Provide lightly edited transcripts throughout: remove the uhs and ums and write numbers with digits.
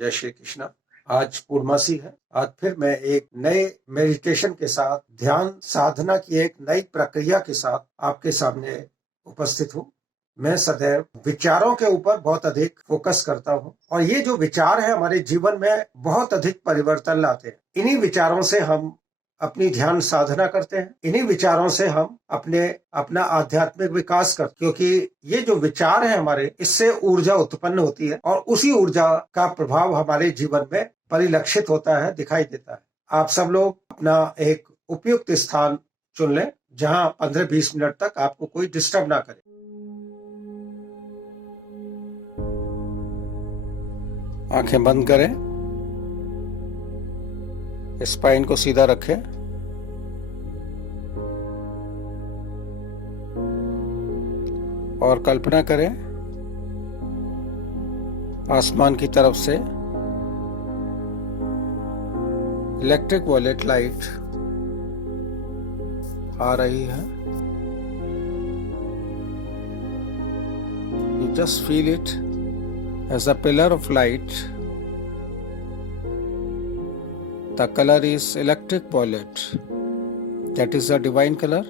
जय श्री कृष्णा। आज पूर्णमासी है। आज फिर मैं एक नए मेडिटेशन के साथ, ध्यान साधना की एक नई प्रक्रिया के साथ आपके सामने उपस्थित हूँ। मैं सदैव विचारों के ऊपर बहुत अधिक फोकस करता हूँ और ये जो विचार है हमारे जीवन में बहुत अधिक परिवर्तन लाते हैं। इन्हीं विचारों से हम अपनी ध्यान साधना करते हैं, इन्हीं विचारों से हम अपना आध्यात्मिक विकास करते हैं, क्योंकि ये जो विचार है हमारे, इससे ऊर्जा उत्पन्न होती है और उसी ऊर्जा का प्रभाव हमारे जीवन में परिलक्षित होता है, दिखाई देता है। आप सब लोग अपना एक उपयुक्त स्थान चुन लें जहां 15-20 मिनट तक आपको कोई डिस्टर्ब ना करे। आंखें बंद करें, स्पाइन को सीधा रखें और कल्पना करें आसमान की तरफ से इलेक्ट्रिक वॉयलेट लाइट आ रही है। You just feel it as a pillar of light. The color is electric violet. That is a divine color.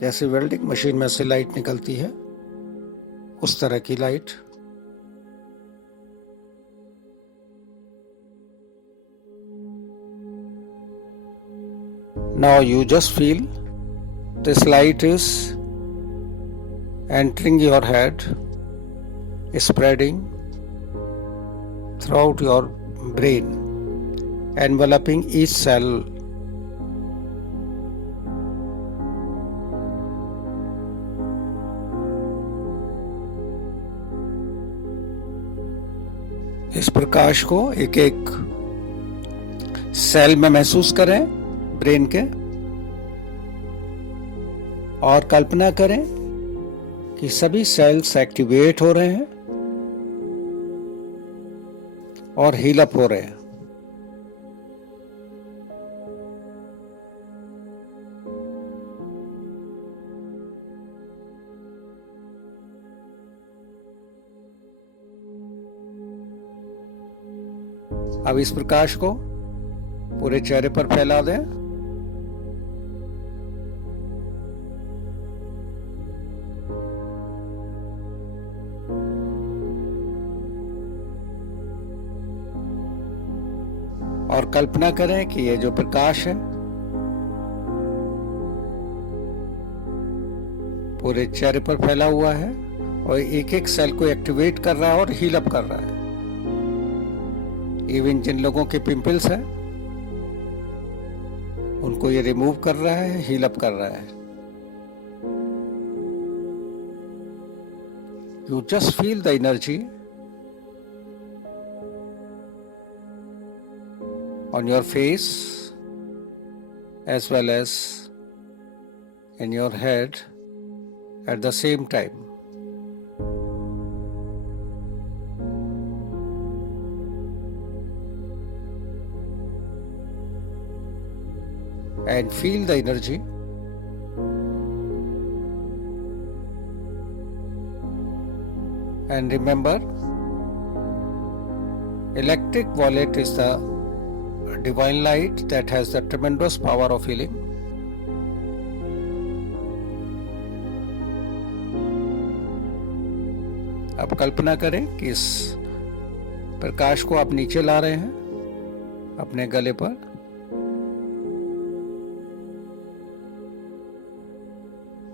जैसे वेल्डिंग मशीन में से लाइट निकलती है, उस तरह की light. Now you just feel this light is entering your head, spreading throughout your brain, enveloping each cell. इस प्रकाश को एक एक सेल में महसूस करें, ब्रेन के, और कल्पना करें कि सभी सेल्स एक्टिवेट हो रहे हैं और हील अप हो रहे हैं। अब इस प्रकाश को पूरे चेहरे पर फैला दें। और कल्पना करें कि ये जो प्रकाश है पूरे चेहरे पर फैला हुआ है और एक एक सेल को एक्टिवेट कर रहा है और हील अप कर रहा है। इवन जिन लोगों के पिंपल्स हैं उनको ये रिमूव कर रहा है, हील अप कर रहा है। You just feel the energy on your face as well as in your head at the same time. And feel the energy and remember, electric violet is the divine light that has the tremendous power of healing. अब कल्पना करें कि इस प्रकाश को आप नीचे ला रहे हैं अपने गले पर,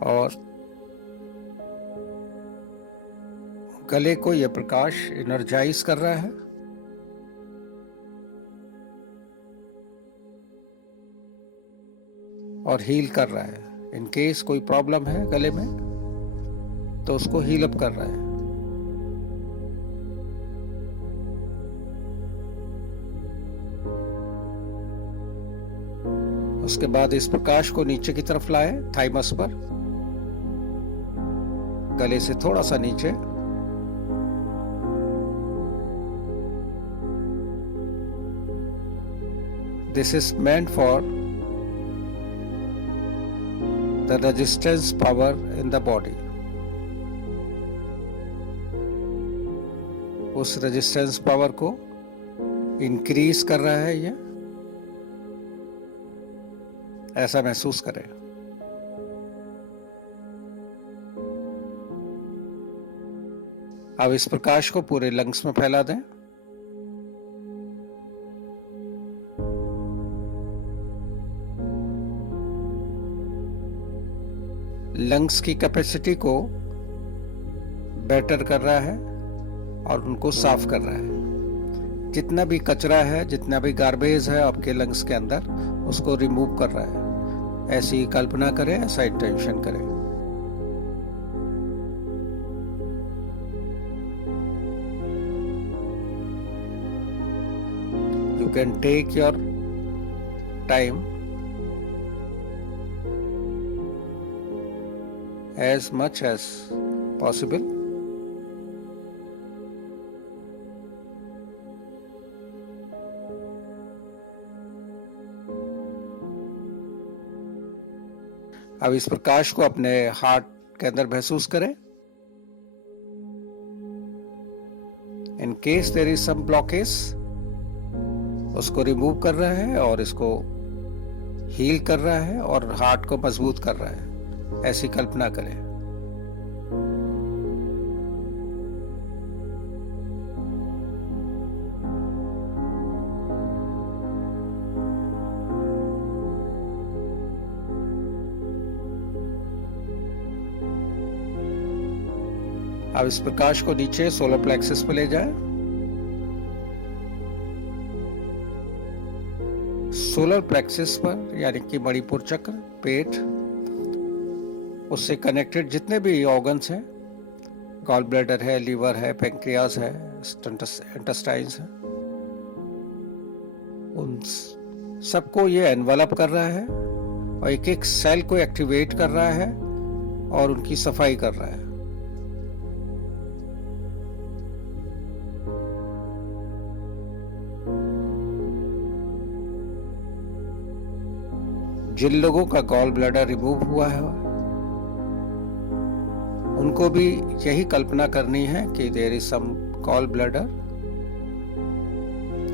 और गले को यह प्रकाश एनर्जाइज कर रहा है। और हील कर रहा है। इन केस कोई प्रॉब्लम है गले में तो उसको हील अप कर रहा है। उसके बाद इस प्रकाश को नीचे की तरफ लाए, थाइमस पर, गले से थोड़ा सा नीचे। This is meant for the resistance power in the body. उस रेजिस्टेंस पावर को इंक्रीज कर रहा है, ये ऐसा महसूस करें। अब इस प्रकाश को पूरे लंग्स में फैला दें। लंग्स की कैपेसिटी को बेटर कर रहा है और उनको साफ कर रहा है। जितना भी कचरा है, जितना भी गार्बेज है आपके लंग्स के अंदर, उसको रिमूव कर रहा है। ऐसी कल्पना करें, ऐसा इंटेंशन करें। You can take your time as much as possible. अब इस प्रकाश को अपने हार्ट के अंदर महसूस करें। In case there is some blockage, उसको रिमूव कर रहा है और इसको हील कर रहा है और हार्ट को मजबूत कर रहा है। ऐसी कल्पना करें। अब इस प्रकाश को नीचे सोलर प्लेक्सस पे ले जाएं। सोलर प्लेक्सस पर यानी कि मणिपुर चक्र, पेट, उससे कनेक्टेड जितने भी ऑर्गन्स हैं, गॉल ब्लैडर है, लीवर है, पैंक्रियाज है, इंटेस्टाइन्स है, उन सबको ये एनवेलप कर रहा है और एक एक सेल को एक्टिवेट कर रहा है और उनकी सफाई कर रहा है। जिन लोगों का गॉल ब्लैडर रिमूव हुआ है, उनको भी यही कल्पना करनी है कि there is some gall bladder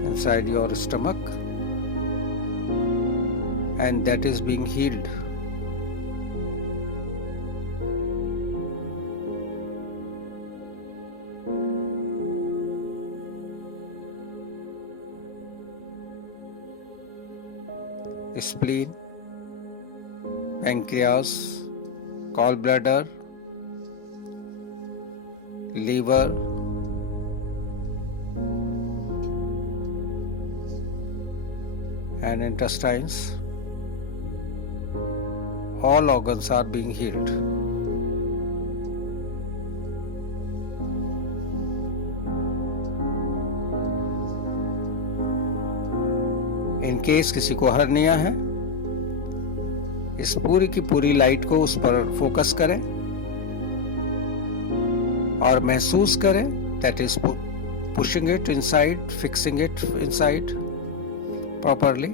inside your stomach and that is being healed. Spleen, pancreas, gallbladder, liver, and intestines, all organs are being healed. In case किसी को हर्निया है, इस पूरी की पूरी लाइट को उस पर फोकस करें और महसूस करें that is pushing it inside, fixing it inside properly.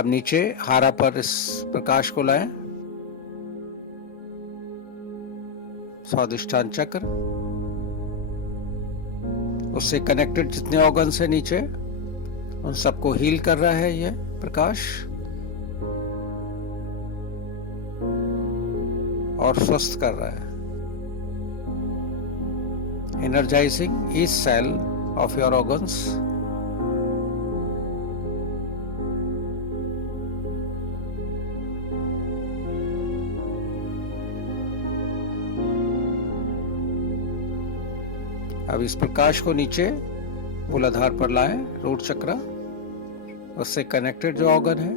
अब नीचे हारा पर इस प्रकाश को लाएं। स्वादिष्ठान चक्र, उससे कनेक्टेड जितने ऑर्गन्स हैं नीचे, उन सबको हील कर रहा है ये प्रकाश और स्वस्थ कर रहा है। Energising each cell of your organs. अब इस प्रकाश को नीचे मूलाधार पर लाएं, रूट चक्र, उससे कनेक्टेड जो ऑर्गन है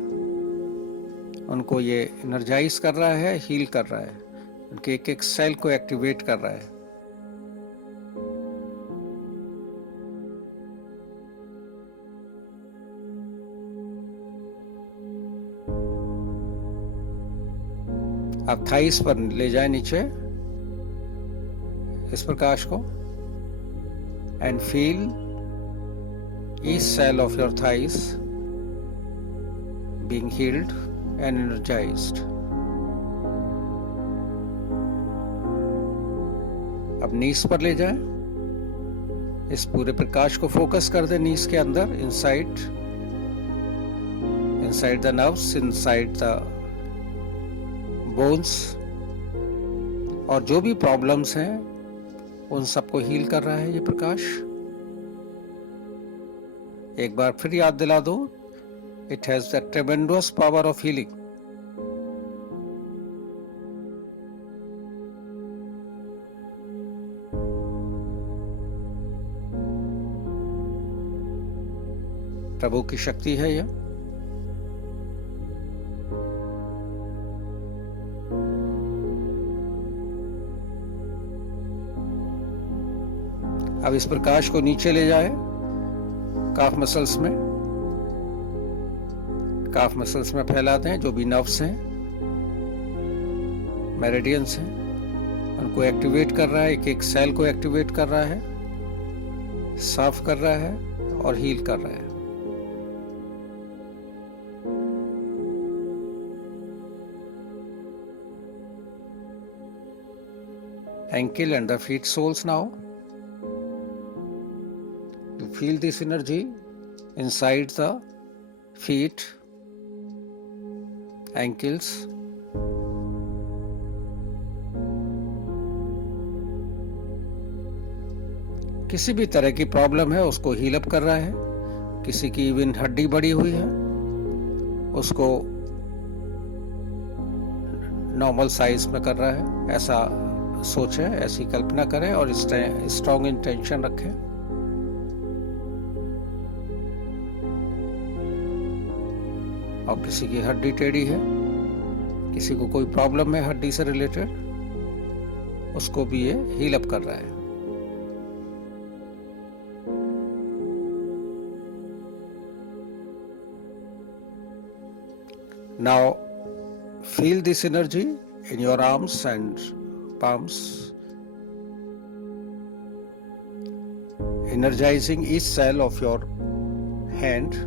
उनको ये एनर्जाइज कर रहा है, हील कर रहा है, उनके एक एक सेल को एक्टिवेट कर रहा है। अब थाइस पर ले जाए नीचे इस प्रकाश को and feel each cell of your thighs being healed, and energized. अब नीस पर ले जाएं। इस पूरे प्रकाश को फोकस कर दें नीस के अंदर, inside the nerves, inside the bones, और जो भी प्रॉब्लम्स हैं उन सबको हील कर रहा है ये प्रकाश। एक बार फिर याद दिला दो, it has the tremendous power of healing. प्रभु की शक्ति है यह। अब इस प्रकाश को नीचे ले जाए काफ मसल्स में। काफ मसल्स में फैला दें। जो भी नर्व्स हैं, मेरिडियंस हैं, उनको एक्टिवेट कर रहा है। एक एक सेल को एक्टिवेट कर रहा है, साफ कर रहा है और हील कर रहा है। Ankle and the feet soles now. You feel this energy inside the feet, ankles. किसी भी तरह की प्रॉब्लम है उसको हील अप कर रहा है। किसी की इवन हड्डी बड़ी हुई है उसको नॉर्मल साइज में कर रहा है। ऐसा सोचें, ऐसी कल्पना करें और स्ट्रॉन्ग इंटेंशन रखें। और किसी की हड्डी टेढ़ी है, किसी को कोई प्रॉब्लम है हड्डी से रिलेटेड, उसको भी ये हील अप कर रहा है। Now feel this energy in your arms and palms, energizing each cell of your hand.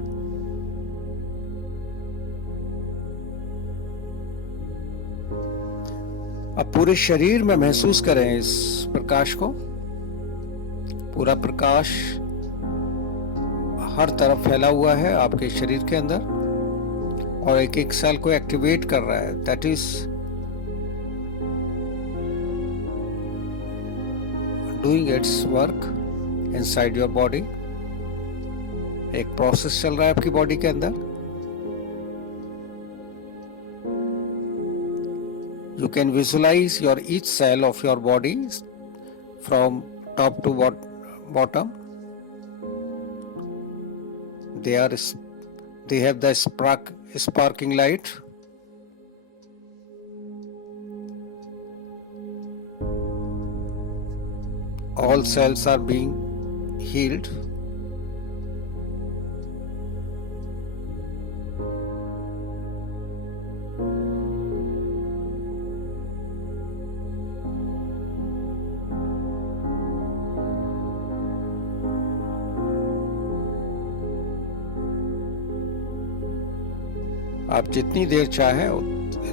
अब पूरे शरीर में महसूस करें इस प्रकाश को। पूरा प्रकाश हर तरफ फैला हुआ है आपके शरीर के अंदर और एक एक सेल को एक्टिवेट कर रहा है। That is doing it's work inside your body. एक प्रोसेस चल रहा है आपकी बॉडी के अंदर। You can visualize your each cell of your body from top to bottom. They have the sparking light. All cells are being healed. आप जितनी देर चाहे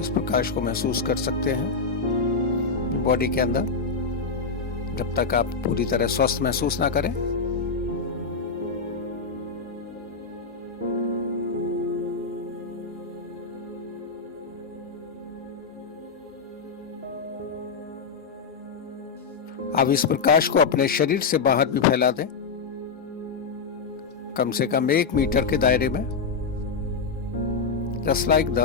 इस प्रकाश को महसूस कर सकते हैं बॉडी के अंदर, जब तक आप पूरी तरह स्वस्थ महसूस ना करें। अब इस प्रकाश को अपने शरीर से बाहर भी फैला दें, कम से कम 1 मीटर के दायरे में। Just like the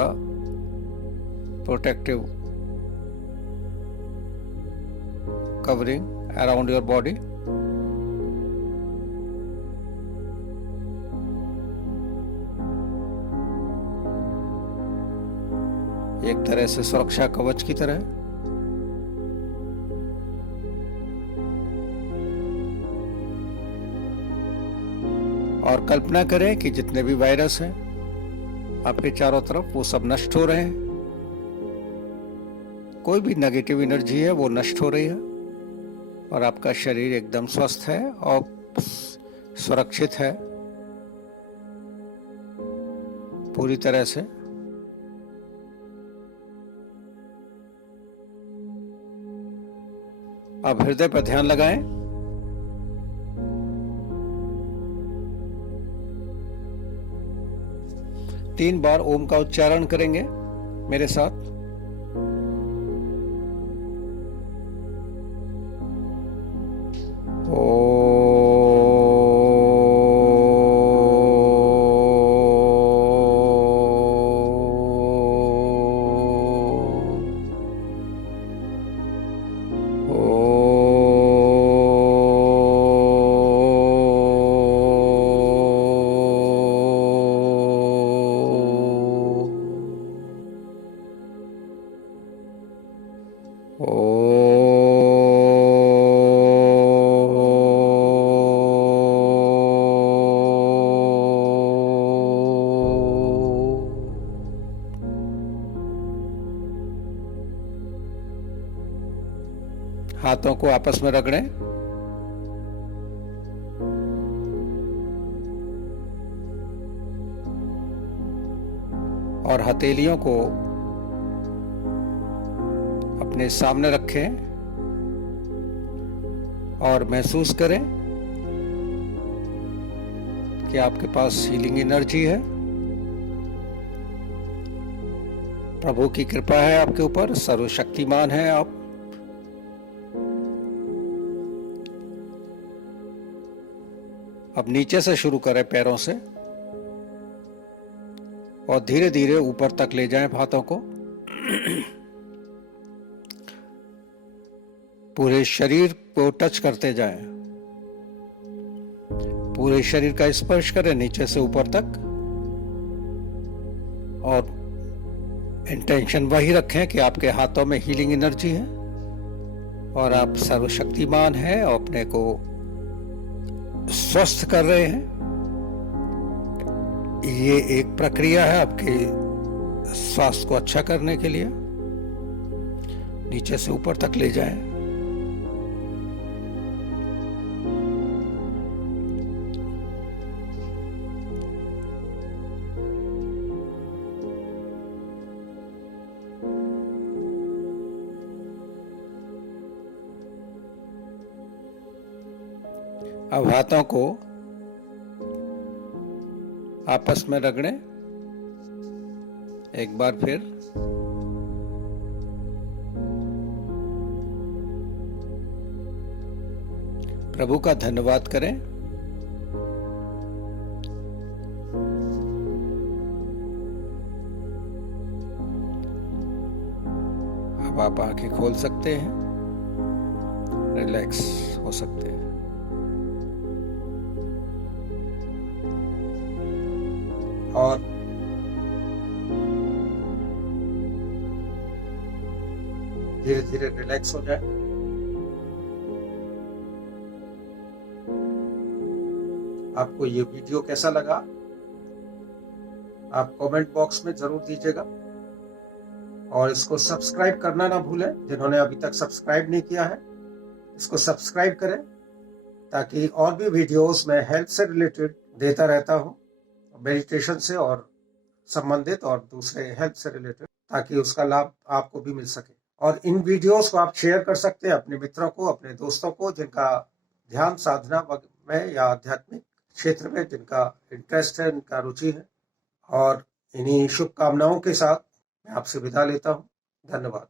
protective covering around your body. एक तरह से सुरक्षा कवच की तरह। और कल्पना करें कि जितने भी वायरस हैं आपके चारों तरफ, वो सब नष्ट हो रहे हैं। कोई भी नेगेटिव एनर्जी है वो नष्ट हो रही है और आपका शरीर एकदम स्वस्थ है और सुरक्षित है पूरी तरह से। अब हृदय पर ध्यान लगाएं। तीन बार ओम का उच्चारण करेंगे मेरे साथ। हाथों को आपस में रगड़ें और हथेलियों को अपने सामने रखें और महसूस करें कि आपके पास हीलिंग एनर्जी है। प्रभु की कृपा है आपके ऊपर, सर्वशक्तिमान है आप। अब नीचे से शुरू करें, पैरों से, और धीरे धीरे ऊपर तक ले जाएं हाथों को। पूरे शरीर को टच करते जाएं, पूरे शरीर का स्पर्श करें नीचे से ऊपर तक, और इंटेंशन वही रखें कि आपके हाथों में हीलिंग एनर्जी है और आप सर्वशक्तिमान हैं और अपने को स्वस्थ कर रहे हैं। ये एक प्रक्रिया है आपके स्वास्थ्य को अच्छा करने के लिए। नीचे से ऊपर तक ले जाएं। अब हाथों को आपस में रगड़ें एक बार फिर। प्रभु का धन्यवाद करें। अब आप आंखें खोल सकते हैं, रिलैक्स हो सकते हैं। और धीरे धीरे रिलैक्स हो जाए। आपको ये वीडियो कैसा लगा आप कमेंट बॉक्स में जरूर दीजिएगा, और इसको सब्सक्राइब करना ना भूलें। जिन्होंने अभी तक सब्सक्राइब नहीं किया है, इसको सब्सक्राइब करें, ताकि और भी वीडियोस में हेल्थ से रिलेटेड देता रहता हूँ, मेडिटेशन से और संबंधित और दूसरे हेल्थ से रिलेटेड, ताकि उसका लाभ आपको भी मिल सके। और इन वीडियोस को आप शेयर कर सकते हैं अपने मित्रों को, अपने दोस्तों को, जिनका ध्यान साधना में या आध्यात्मिक क्षेत्र में जिनका इंटरेस्ट है, इनका रुचि है। और इन्हीं शुभकामनाओं के साथ मैं आपसे विदा लेता हूँ। धन्यवाद।